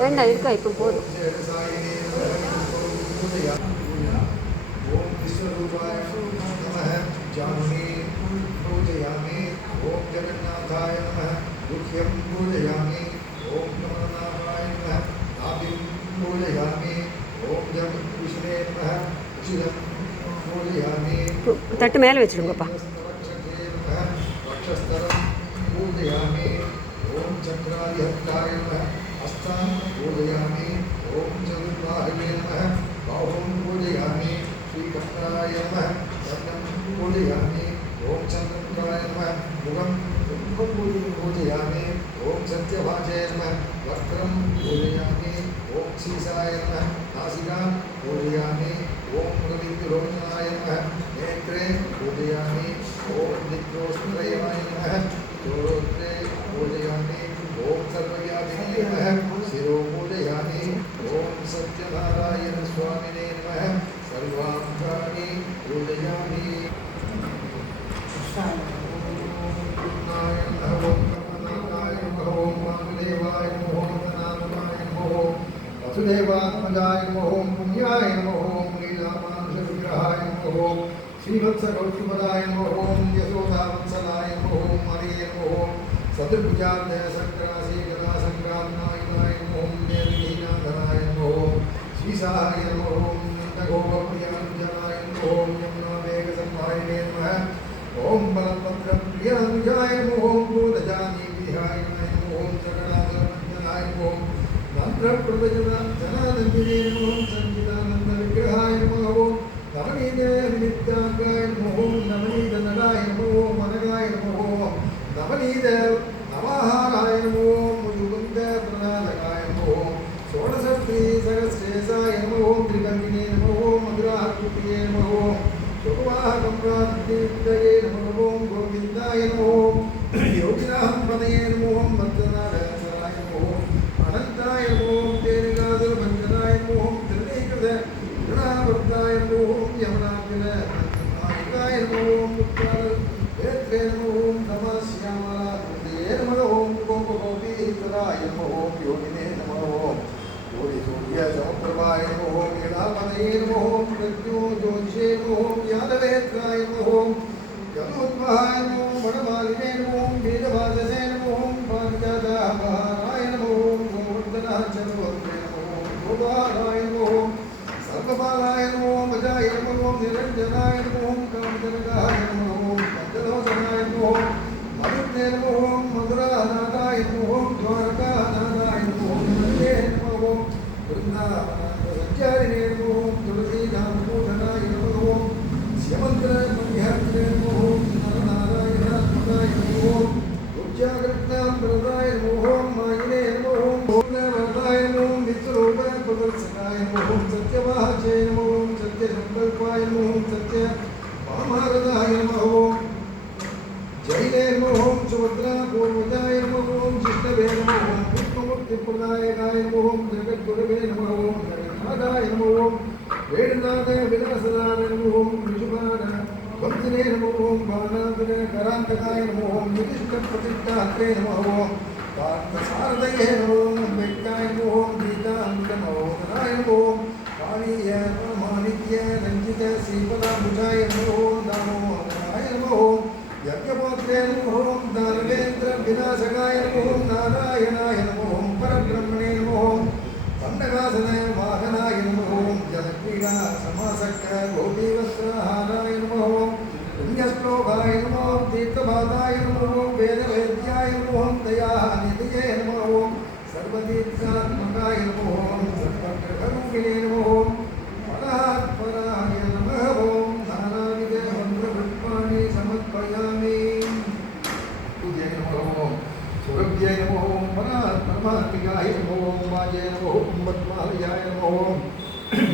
வேண்டாம் இருக்கா இப்போ போதும். தட்டு மேலே வச்சுடுங்கப்பா. वसुदेवात्मजाय नमः ओम पुण्याय नमः ओम लीलामानुषविग्रहाय नमः ओम श्रीवत्सकौस्तुभदाय नमः ओम यशोदावत्सलाय नमः ओम हरिये नमः ओम सदुर्भुजान्धय संक्रासी गदासंक्रांताय नमः ओम देवकीनाथनाय नमः ओम श्रीसाय नमः ओम नन्दगोपप्रियानुजनाय नमः ओम यमुनावेगसंहारिणे नमः ओम बलभद्रप्रियानुजाय नमः ओम भूतजानीविहाय भक्तिविद्यये नमो ओम गोविन्दाय नमो योगिनां पदये नमो ओम भक्तनारायणाय नमो अनन्ताय नमो तेरगादुर्भञ्जनाय नमो त्रिनेकृत गणावर्ताय नमो यमुनाभिनय नमो वेत्रे नमो नमः श्यामलाय नमो गोपगोपीतराय नमो योगिने नमो सूर्य समप्रभाय नमो वीणापदये नमो प्रज्ञो ज्योतिषे नमो यादवेत्राय नमो गणोद्भवाय नमो वनमालिने नमो वेदवादने नमो पारिजाताय नमो गोवर्धनाचलवत्रे नमो गोपालाय नमो सर्वपालाय नमो मजाय नमो निरञ्जनाय नमो कामजनकाय नमो पञ्चलोचनाय नमो मधुर्ने नमो मधुरानाथाय नमो द्वारकानाथाय नमो नन्दे नमो वृन्दावनाचारिणे नमो तुलसीदामपूजनाय नमो श्यमन्त्रमह्यात्रे नमो नरनारायणात्मकाय नमो उच्चाकृष्णाम्बरदाय नमो मायिने नमो पूर्णवरदाय नमो मित्ररूपप्रदर्शनाय नमो सत्यवाचे नमो सत्यसङ्कल्पाय नमो सत्यवामारदाय नमो जैने नमो सुभद्रा पूर्वजाय नमो जिष्णवे नमो पुष्पमुक्तिप्रदायकाय नमो जगद्गुरवे नमो जगन्नाथाय नमो वेणुनाथ विलासनाय नमो ऋषभान वंशने नमो बाणान्तरे करान्तकाय नमो युधिष्ठप्रतिष्ठात्रे नमो पार्थसारथये नमो वैद्याय नमो गीतामृतमोदनाय नमो कालीय माणिक्य रञ्जित श्रीपदाम्बुजाय नमो दामोदराय नमो यज्ञपोत्रे नमो दानवेन्द्र विनाशकाय नमो नारायणाय नमो परब्रह्मणे नमो पन्नगासनाय वाहनाय नमो जलक्रीडा समासक्क गोपीवस्त्रहाराय नमो पुण्यश्लोकाय नमो तीर्थपादाय नमो वेदवेद्याय नमो दयानिधये नमो सर्वतीर्थात्मकाय नमो सर्वग्रहरूपिणे नमो परात्पराय नमः ओम नानाविधमन्त्रपुष्पाणि समर्पयामि पूज्याय नमो सुरभ्याय नमो परमात्मिकाय नमो वाजे नमो पद्मालयाय नमो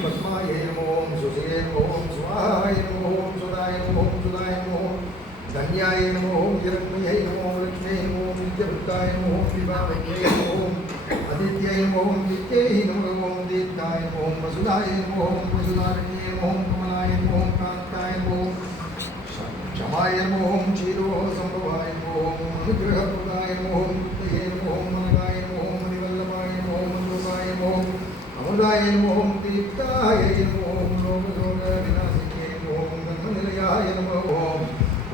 पद्मायै नमो सुषये नमो स्वाहाय नमो सुदाय नमो सुदाय नमो धन्याय नमो हिरण्मयै नमो लक्ष्म्यै नमो नित्यभृताय नमो विभावन्यै नमो आदित्यै नमो नित्यै नमो दीप्ताय नमो वसुधाय नमो वसुधारण्ये नमो कमलाय नमो कान्ताय नमो क्षमाय नमो क्षीरो संभवाय नमो अनुग्रहप्रदाय नमो मुक्तये नमो मनगाय नमो मणिवल्लभाय नमो मन्दोपाय नमो अमृताय नमो दीप्ताय नमो लोकशोकविनाशिन्ये नमो ब्रह्मनिलयाय नमो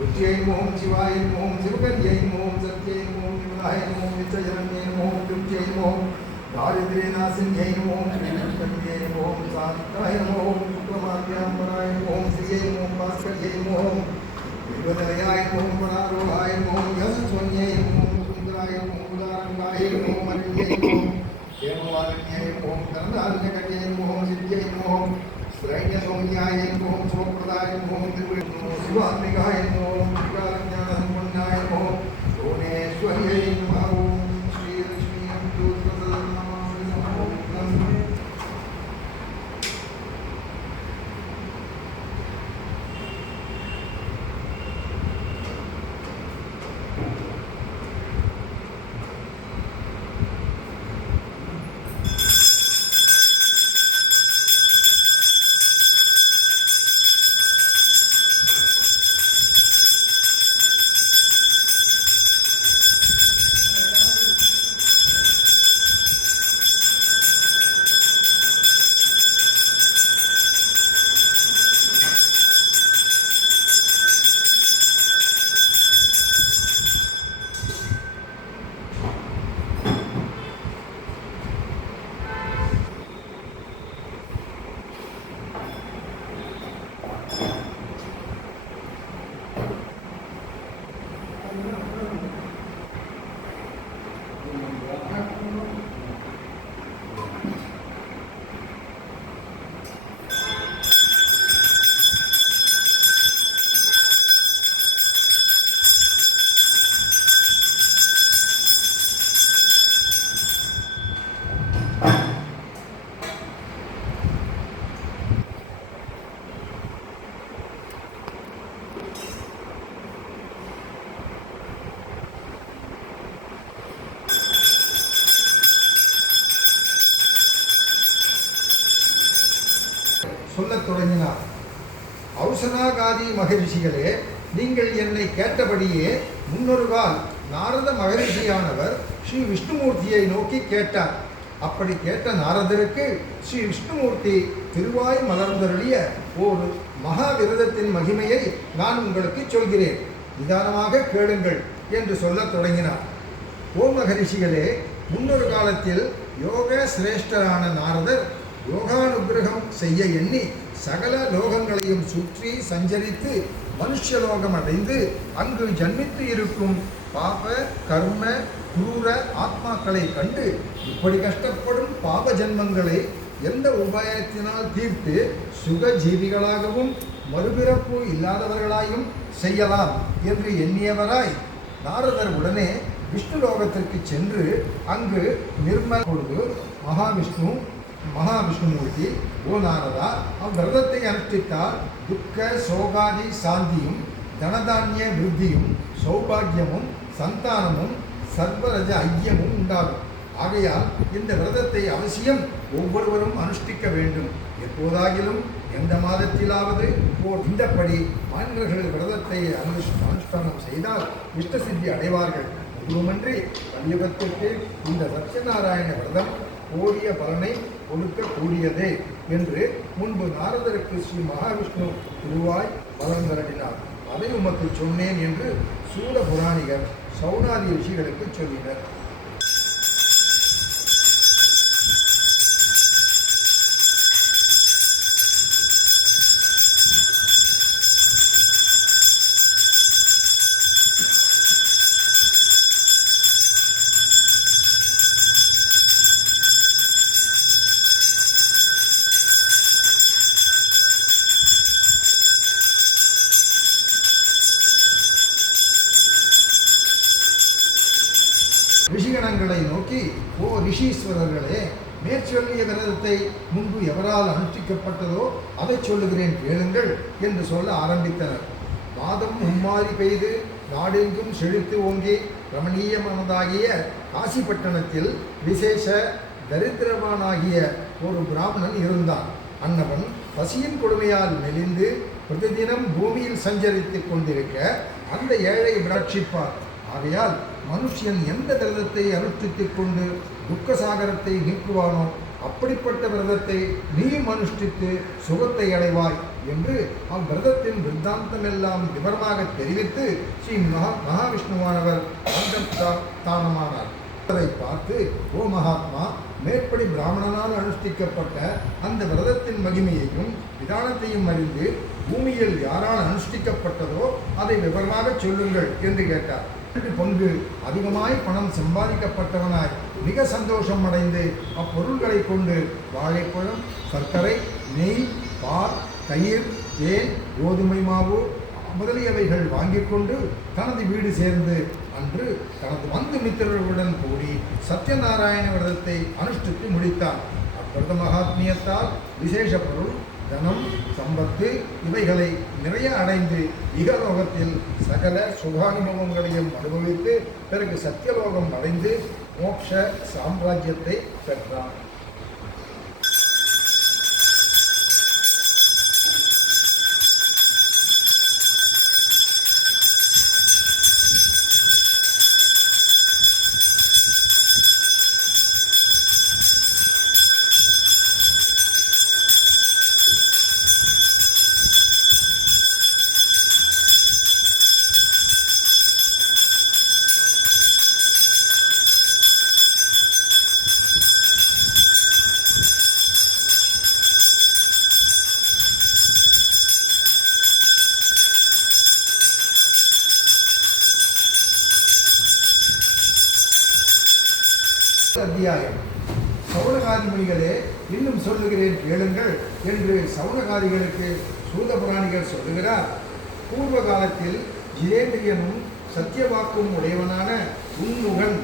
उच्चै नमो शिवाय नमो शिवकर्यै नमो सत्यै नमो विमलाय नमो नित्यजनन्ये नमो कृत्यै नमो दारिद्र्यनाशिन्यै नमो श्रीलक्ष्म्यै नमो शान्ताय नमो शुक्लमाध्याम्बराय नमो श्रियै नमो भास्कर्यै नमो विवदयाय नमो परारोहाय नमो यशस्वन्यै नमो सुन्दराय नमो उदारङ्गाय नमो मन्यै नमो हेमवारण्यै नमो गन्धान्यकट्यै नमो सिद्ध्यै नमो श्रैण्यसौम्याय नमो शुभप्रदाय नमो शिवात्मिकाय नमो ज्ञानसम्पन्नाय नमो भुवनेश्वर्यै नमः ॐ श्रीलक्ष्मी अमृतोत्कलनामाय नमो नमः மகரிஷிகளே, நீங்கள் என்னை கேட்டபடியே முன்னொரு கால் நாரத மகரிஷியானவர் ஸ்ரீ விஷ்ணுமூர்த்தியை நோக்கி கேட்டார். அப்படி கேட்ட நாரதருக்கு ஸ்ரீ விஷ்ணுமூர்த்தி திருவாய் மலர்ந்தருளிய ஒரு மகாவிரதத்தின் மகிமையை நான் உங்களுக்கு சொல்கிறேன், நிதானமாக கேளுங்கள் என்று சொல்லத் தொடங்கினார். ஓ மகரிஷிகளே, முன்னொரு காலத்தில் யோக சிரேஷ்டரான நாரதர் யோகானுகிரகம் செய்ய எண்ணி சகல லோகங்களையும் சுற்றி சஞ்சரித்து மனுஷலோகம் அடைந்து அங்கு ஜன்மித்து இருக்கும் பாப கர்ம குரூர ஆத்மாக்களை கண்டு இப்படி கஷ்டப்படும் பாப ஜன்மங்களை எந்த உபாயத்தினால் தீர்த்து சுக ஜீவிகளாகவும் மறுபிறப்பு இல்லாதவர்களாயும் செய்யலாம் என்று எண்ணியவராய் நாரதர் உடனே விஷ்ணு லோகத்திற்கு சென்று அங்கு நிர்மல் பொழுது மகாவிஷ்ணுமூர்த்தி, ஓ நாரதா, அவ்விரதத்தை அனுஷ்டித்தால் துக்க சோகாதி சாந்தியும் தனதானிய விருத்தியும் சௌபாகியமும் சந்தானமும் சர்வரஜ ஐக்கியமும் உண்டாகும். ஆகையால் இந்த விரதத்தை அவசியம் ஒவ்வொருவரும் அனுஷ்டிக்க வேண்டும். எப்போதாகிலும் எந்த மாதத்திலாவது இந்தப்படி மாநிலர்கள் விரதத்தை அனுஷ்டானம் செய்தால் இஷ்ட சித்தி அடைவார்கள். அதுவுமன்றி கலியுகத்திற்கு இந்த சத்யநாராயண விரதம் கோரிய பலனை கொடுக்கக்கூடியதே என்று முன்பு நாரதருக்கு ஸ்ரீ மகாவிஷ்ணு திருவாய் மலர்ந்தரடினார். அதை உமக்கு சொன்னேன் என்று சூட புராணிகர் சௌனாதி ரிஷிகளுக்கு சொல்லினர். ரிஷிகணங்களை நோக்கி, ஓ ரிஷீஸ்வரர்களே, மேற்சொல்லிய விரதத்தை முன்பு எவரால் அனுஷ்டிக்கப்பட்டதோ அதை சொல்லுகிறேன் கேளுங்கள் என்று சொல்ல ஆரம்பித்தனர். மாதம் மும்மாறி பெய்து நாடெங்கும் செழித்து ஓங்கி ரமணீயமானதாகிய காசிப்பட்டணத்தில் விசேஷ தரித்திரவானாகிய ஒரு பிராமணன் இருந்தான். அன்னவன் பசியின் கொடுமையால் மெலிந்து பிரதிதினம் பூமியில் சஞ்சரித்து கொண்டிருக்க அந்த ஏழை ரட்சிப்பார். ஆகையால் மனுஷன் எந்த விரதத்தை அனுஷ்டித்துக் கொண்டு துக்கசாகரத்தை நீக்குவானோ அப்படிப்பட்ட விரதத்தை நீயும் அனுஷ்டித்து சுகத்தை அடைவாய் என்று அவ்விரதத்தின் விருத்தாந்தமெல்லாம் விவரமாக தெரிவித்து ஸ்ரீ மகாவிஷ்ணுவானவர் தானமானார். அதை பார்த்து, ஓ மகாத்மா, மேற்படி பிராமணனால் அனுஷ்டிக்கப்பட்ட அந்த விரதத்தின் மகிமையையும் விதானத்தையும் அறிந்து பூமியில் யாரால் அனுஷ்டிக்கப்பட்டதோ அதை விவரமாக சொல்லுங்கள் என்று கேட்டார். பங்கு அதிகமாய் பணம் சம்பாதிக்கப்பட்டவனாய் மிக சந்தோஷம் அடைந்து அப்பொருள்களை கொண்டு வாழைப்பழம், சர்க்கரை, நெய், பால், தயிர், தேன், கோதுமை மாவு முதலியவைகள் வாங்கி கொண்டு தனது வீடு சேர்ந்து அன்று தனது வந்து மித்திரர்களுடன் கூடி சத்யநாராயண விரதத்தை அனுஷ்டித்து முடித்தார். அவ்விரத மகாத்மியத்தால் விசேஷ பொருள், தனம், சம்பத்து இவைகளை நிறைய அடைந்து இகலோகத்தில் சகல சுகானுபவங்களையும் அனுபவித்து பிறகு சத்தியலோகம் அடைந்து மோட்ச சாம்ராஜ்யத்தை பெற்றார். அத்தியாயம். சௌனகாதிமுனிகளே, இன்னும் சொல்லுகிறேன் கேளுங்கள் என்று சௌனகாதிகளுக்கு சூதபுராணிகர் சொல்லுகிறார். பூர்வ காலத்தில் ஜிதேந்திரியனும் சத்தியவாக்கும் உடையவனான உன்முகன்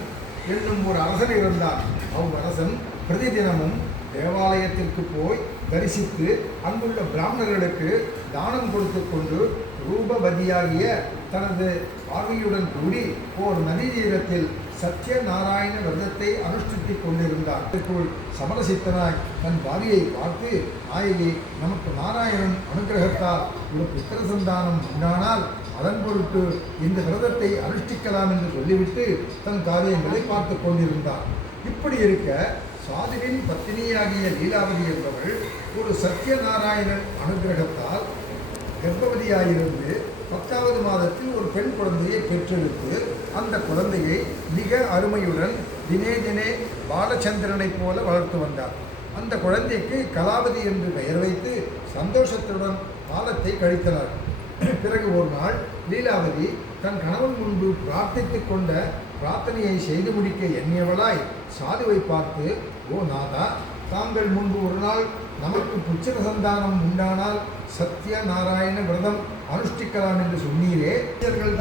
என்னும் ஒரு அரசன் இருந்தான். அவ்வரசன் பிரதிதினமும் தேவாலயத்திற்கு போய் தரிசித்து அங்குள்ள பிராமணர்களுக்கு தானம் கொடுத்து கொண்டு ரூபவதியாகிய தனது ஆவியுடன் கூடி ஓர் நதி தீரத்தில் சத்யநாராயண விரதத்தை அனுஷ்டித்துக் கொண்டிருந்தார். இதற்குள் சமரசித்தனாய் தன் பாரியை பார்த்து, நாயகி, நமக்கு நாராயணன் அனுகிரகத்தால் ஒரு புத்திர சந்தானம் உண்டானால் அதன் பொருட்டு இந்த விரதத்தை அனுஷ்டிக்கலாம் என்று சொல்லிவிட்டு தன் காரியங்களை பார்த்து கொண்டிருந்தார். இப்படி இருக்க சாதுவின் பத்தினியாகிய லீலாவதி என்பவள் ஒரு சத்யநாராயணன் அனுகிரகத்தால் கர்ப்பவதியாயிருந்து 10வது மாதத்தில் ஒரு பெண் குழந்தையை பெற்றெடுத்து அந்த குழந்தையை மிக அருமையுடன் தினே தினே பாலச்சந்திரனைப் போல வளர்த்து வந்தார். அந்த குழந்தைக்கு கலாவதி என்று பெயர் வைத்து சந்தோஷத்துடன் காலத்தை கழித்தனர். பிறகு ஒரு நாள் லீலாவதி தன் கணவன் முன்பு பிரார்த்தித்து கொண்ட பிரார்த்தனையை செய்து முடிக்க எண்ணியவளாய் சாதுவை பார்த்து, ஓ நாதா, தாங்கள் முன்பு ஒரு நாள் நமக்கு புத்திர சந்தானம் உண்டானால் சத்யநாராயண விரதம் அனுஷ்டிக்கலாம் என்று சொன்னீரே,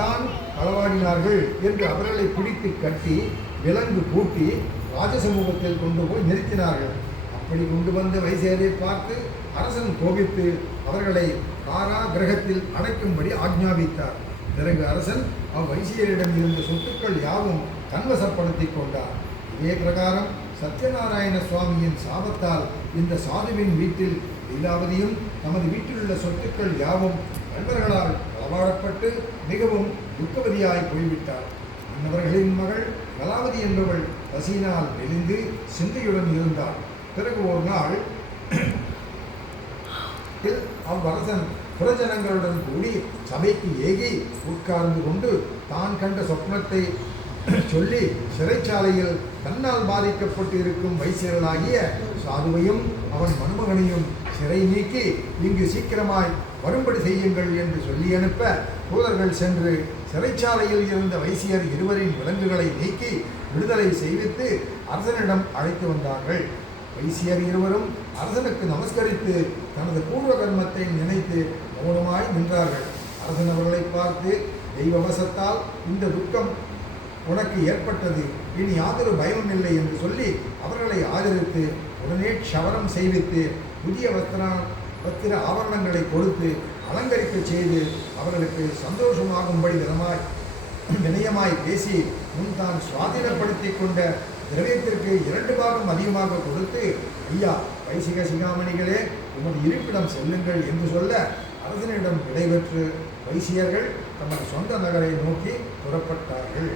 தான் களவாடினார்கள் என்று அவர்களை பிடித்து கட்டி விலங்கு பூட்டி ராஜசமூகத்தில் கொண்டு போய் நிறுத்தினார்கள். அப்படி கொண்டு வந்த வைசேரை பார்த்து அரசன் கோபித்து அவர்களை காராகிரகத்தில் அடைக்கும்படி ஆக்ஞாபித்தார். பிறகு அரசன் அவ்வைசியரிடம் இருந்த சொத்துக்கள் யாவும் கன்வசப்படுத்தி கொண்டார். இதே பிரகாரம் சத்யநாராயண சுவாமியின் சாபத்தால் இந்த சாதுவின் வீட்டில் லீலாவதியும் தமது வீட்டிலுள்ள சொத்துக்கள் யாவும் நண்பர்களால் களவாடப்பட்டு மிகவும் துக்கவதியாய் போய்விட்டார். மன்னவர்களின் மகள் கலாவதி என்பவள் பசியினால் மெலிந்து சிந்தையுடன் இருந்தாள். பிறகு ஒரு நாள் அவ்வரசன் புறஜனங்களுடன் கூடி சபைக்கு ஏகி உட்கார்ந்து கொண்டு தான் கண்ட சொப்னத்தை சொல்லி சிறைச்சாலையில் தன்னால் பாதிக்கப்பட்டு இருக்கும் வைசியர்களாகிய சாதுவையும் அவன் மருமகனையும் சிறை நீக்கி இங்கு சீக்கிரமாய் வரும்படி செய்யுங்கள் என்று சொல்லி அனுப்ப தூதர்கள் சென்று சிறைச்சாலையில் இருந்த வைசியர் இருவரின் விலங்குகளை நீக்கி விடுதலை செய்வித்து அரசனிடம் அழைத்து வந்தார்கள். வைசியர் இருவரும் அரசனுக்கு நமஸ்கரித்து தனது பூர்வ கர்மத்தை நினைத்து மௌனமாய் நின்றார்கள். அரசன் அவர்களை பார்த்து, தெய்வவசத்தால் இந்த துக்கம் உனக்கு ஏற்பட்டது, இனி யாதொரு பயமும் இல்லை என்று சொல்லி அவர்களை ஆதரித்து உடனே க்ஷவரம் செய்வித்து புதிய வஸ்திர ஆபரணங்களை கொடுத்து அலங்கரிக்க செய்து அவர்களுக்கு சந்தோஷமாகும்படி வினயமாய் பேசி முன் தான் சுவாதீனப்படுத்தி கொண்ட திரவியத்திற்கு 2 பாகம் அதிகமாக கொடுத்து, ஐயா, வைசிக சிகாமணிகளே, உமது இருப்பிடம் செல்லுங்கள் என்று சொல்ல அரசனிடம் விடைபெற்று வைசியர்கள் தமது சொந்த நகரை நோக்கி புறப்பட்டார்கள்.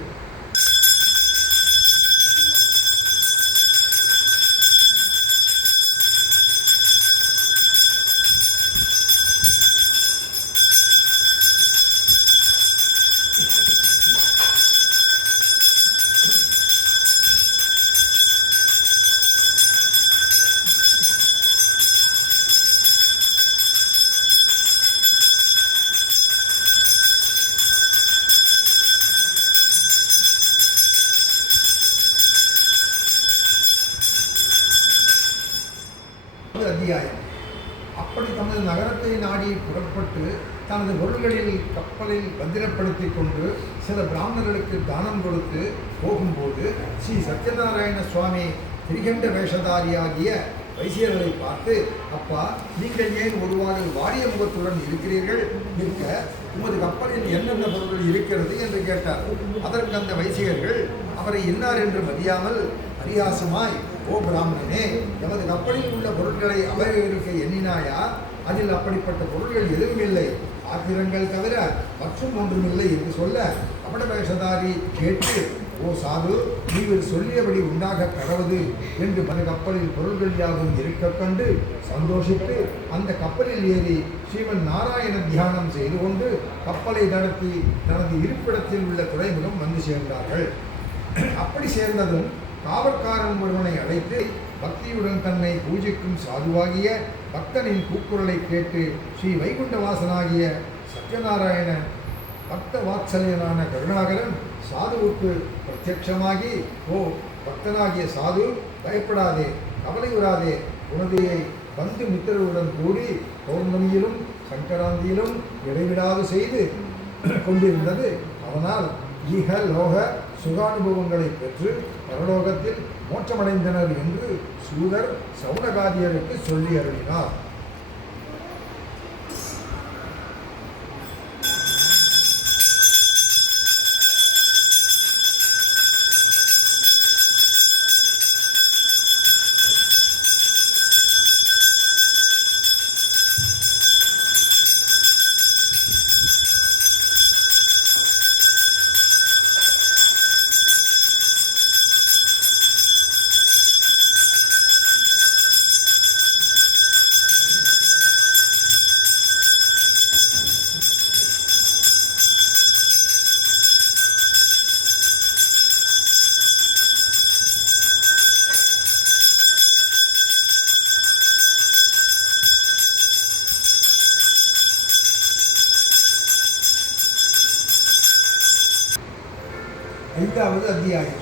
அத்தியாயம். அப்படி தமது நகரத்தை நாடி புறப்பட்டு தனது பொருள்களில் கப்பலில் பத்திரப்படுத்தி கொண்டு சில பிராமணர்களுக்கு தானம் கொடுத்து போகும்போது ஸ்ரீ சத்யநாராயண சுவாமி திரிகண்ட வேஷதாரியாகிய வைசியர்களை பார்த்து, அப்பா, நீங்கள் ஏன் ஒருவாறு வாரிய முகத்துடன் இருக்கிறீர்கள்? இருக்க உமது கப்பலில் என்னென்ன பொருட்கள் இருக்கிறது என்று கேட்டார். அதற்கு அந்த வைசியர்கள் அவரை இன்னார் என்று மதியாமல் பரிகாசமாய், ஓ பிராமணனே, எமது கப்பலில் உள்ள பொருட்களை அபகரிக்க எண்ணினாயா? அதில் அப்படிப்பட்ட பொருட்கள் எதுவும் இல்லை, ஆத்திரங்கள் தவிர மற்றும் ஒன்றுமில்லை என்று சொல்ல கபட வேஷதாரி கேட்டு, ஓ சாது, நீங்கள் சொல்லியபடி உண்டாக கடவுது என்று மன கப்பலில் பொருள்கள் யாவும் இருக்க கண்டு சந்தோஷித்து அந்த கப்பலில் ஏறி ஸ்ரீமன் நாராயண தியானம் செய்து கொண்டு கப்பலை நடத்தி தனது இருப்பிடத்தில் உள்ள துறைமுகம் வந்து சேர்ந்தார்கள். அப்படி சேர்ந்ததும் காவற்காரன் ஒருவனை அழைத்து பக்தியுடன் தன்னை பூஜிக்கும் சாதுவாகிய பக்தனின் கூக்குரலை கேட்டு ஸ்ரீ வைகுண்டவாசனாகிய சத்யநாராயண பக்த வாத்சல்யனான கருணாகரன் சாதுவுக்கு பிரத்யட்சமாகி, ஓ பக்தனாகிய சாது, பயப்படாதே, கவலையுறாதே, உனதையை பந்து மித்திரருடன் கூடி பௌர்ணமியிலும் சங்கராந்தியிலும் இடைவிடாது செய்து கொண்டிருந்தது. அதனால் ஈக லோக சுகானுபவங்களை பெற்று பரலோகத்தில் மோட்சமடைந்தனர் என்று சூதர் சௌனகாதியருக்கு சொல்லி அருளினார். 5வது அத்தியாயம்.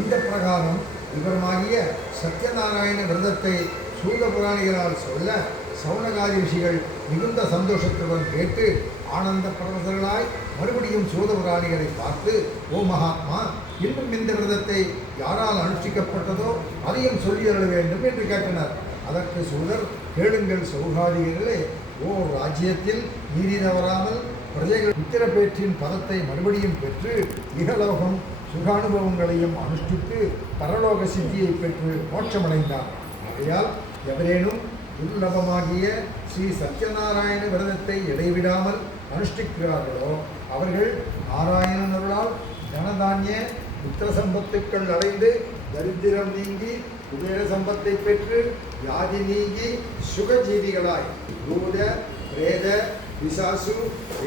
இந்த பிரகாரம் விவரமாகிய சத்யநாராயண விரதத்தை சூத புராணிகளால் சொல்ல சௌனகாதி ரிஷிகள் மிகுந்த சந்தோஷத்துடன் கேட்டு ஆனந்த பரவசர்களாய் மறுபடியும் சூத புராணிகளை பார்த்து, ஓ மகாத்மா, இன்னும் இந்த விரதத்தை யாரால் அனுஷ்டிக்கப்பட்டதோ அதையும் சொல்லியருள வேண்டும் என்று கேட்டனர். அதற்கு சூதர், கேளுங்கள் சௌகாதிகளே, ஓ ராஜ்யத்தில் நீதி தவறாமல் பிரஜைகள் உத்திரப்பேற்றின் பதத்தை மறுபடியும் பெற்று இகலோகம் சுகானுபவங்களையும் அனுஷ்டித்து பரலோக சித்தியை பெற்று மோட்சமடைந்தார். ஆகையால் எவரேனும் துர்லபமாகிய ஸ்ரீ சத்யநாராயண விரதத்தை இடைவிடாமல் அனுஷ்டிக்கிறார்களோ அவர்கள் நாராயணனருளால் தனதானிய புத்திர சம்பத்துக்கள் அடைந்து தரித்திரம் நீங்கி குபேர சம்பத்தை பெற்று வியாதி நீங்கி சுகஜீவிகளாய் பூத பிரேத பிசாசு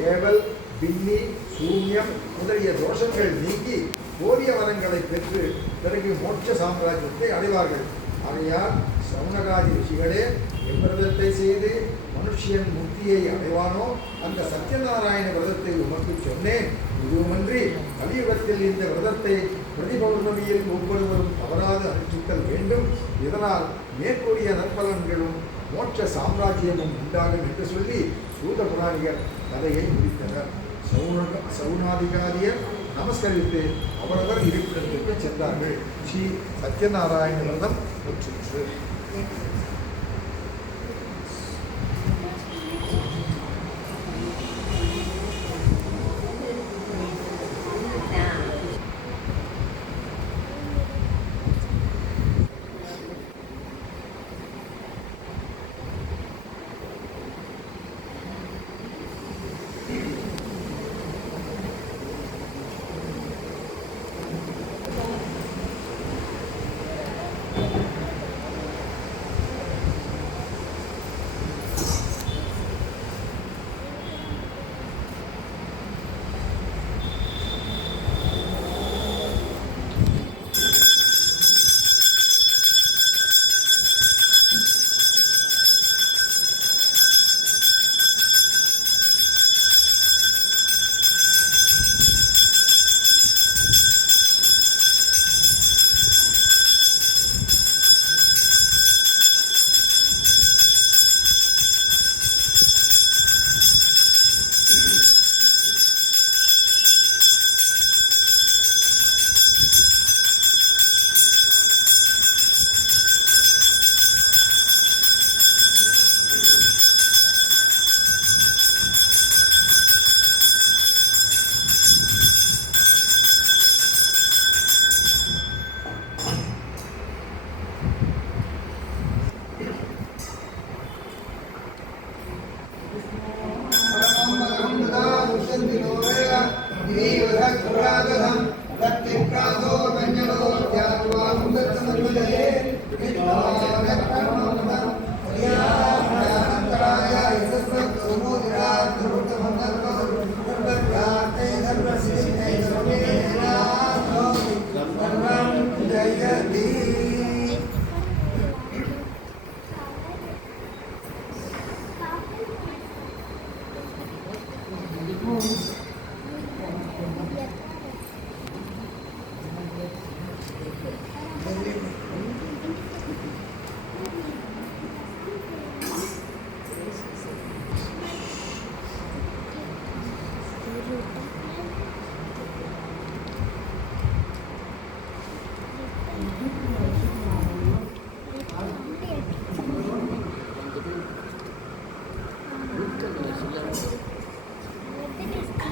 ஏவல் பின்னி சூன்யம் முதலிய தோஷங்கள் நீங்கி கோரிய வரங்களை பெற்று பிறகு மோட்ச சாம்ராஜ்யத்தை அடைவார்கள். ஆகையால் சௌனகாதி ரிஷிகளே, எவ்விரதத்தை செய்து மனுஷியன் முக்தியை அடைவானோ அந்த சத்யநாராயண விரதத்தை உமக்கு சொன்னேன். இதுவுமன்றி கலியுகத்தில் இந்த விரதத்தை பிரதி பௌர்ணமியில் ஒவ்வொருவரும் தவறாது அனுஷ்டித்தல் வேண்டும். இதனால் மேற்கூறிய நற்பலன்களும் மோட்ச சாம்ராஜ்யமும் உண்டாகும் என்று சொல்லி சூத புராணிகர் கதையை முடித்தனர். சௌனாதிகாரியர் நமஸ்கரித்து அவரவர் இருப்பிடத்திற்கு சென்றார்கள். ஸ்ரீ சத்யநாராயண விரதம் முற்றிற்று.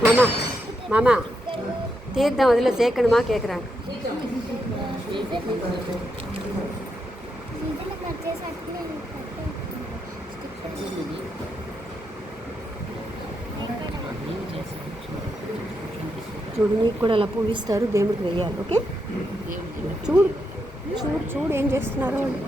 மாமா மாமா தீர்த்தம் அதில் சேர்க்கணுமா கேட்குறாங்க. చూడు నీకు కూడా అలా పూవిస్తారు, దేవుడికి వెయ్యాలి. ఓకే, చూడు చూడు చూడు ఏం చేస్తున్నారు వాళ్ళు.